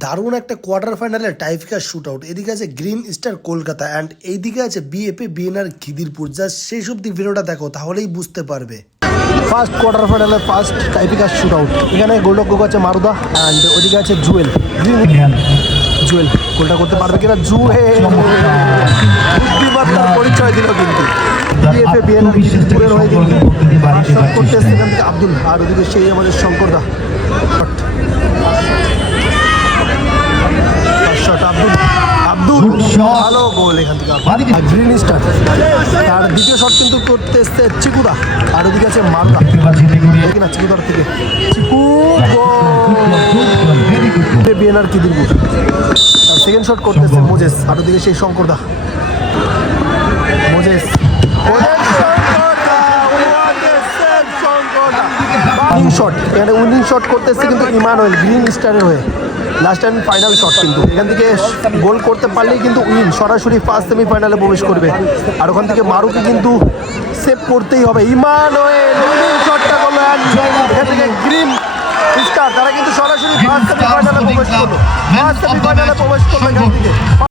দারুণ একটা কোয়ার্টার ফাইনালে টাইফিকার শুট আউট। এদিকে আছে গ্রিন স্টার কলকাতা অ্যান্ড এইদিকে আছে বিএপি বিএনআর খিদিরপুর। জাস্ট সেই সব ভিডিওটা দেখো তাহলেই বুঝতে পারবে। ফার্স্ট কোয়ার্টার ফাইনালে ফার্স্ট টাইফিকার শুট আউট। এখানে গোলরক্ষক আছে মারুদা অ্যান্ড ওইদিকে আছে জুয়েল। জুয়েল গোলটা করতে পারবে কিনা? জুয়েল বুদ্ধিমত্তার পরিচয় দিল কিন্তু। বিএপি বিএনআর খিদিরপুরের হয়ে কিন্তু শট করতে এসছে এখান থেকে আব্দুল, আর ওদিকে সেই আমাদের শঙ্করদা। আব্দুল ভালো গোল এখান থেকে। গ্রিন স্টার তার দ্বিতীয় শট কিন্তু করতে এসছে চিকুদা, আর ওদিকে আছে মারুদা না চিকুদার থেকে চিকু বিএনআর খিদিরপুর। তার সেকেন্ড শট করতে এসছে মোজেস, আর ওদিকে সেই শঙ্করদা। মোজেস উইনিং শট, এখানে উইনিং শট করতে এসছে কিন্তু ইমানুয়েল গ্রিন স্টারের হয়ে। লাস্ট অ্যান্ড ফাইনাল শট কিন্তু এখান থেকে গোল করতে পারলেই কিন্তু উইন, সরাসরি ফার্স্ট সেমিফাইনালে প্রবেশ করবে। আর ওখান থেকে মারুকে কিন্তু সেভ করতেই হবে। ইমানুয়েল উইনিং শটটা করলো, এখান থেকে গ্রিন স্টার তারা কিন্তু সরাসরি ফার্স্ট সেমিফাইনালে প্রবেশ করলো। ফার্স্ট সেমিফাইনালে প্রবেশ করলো এখান থেকে।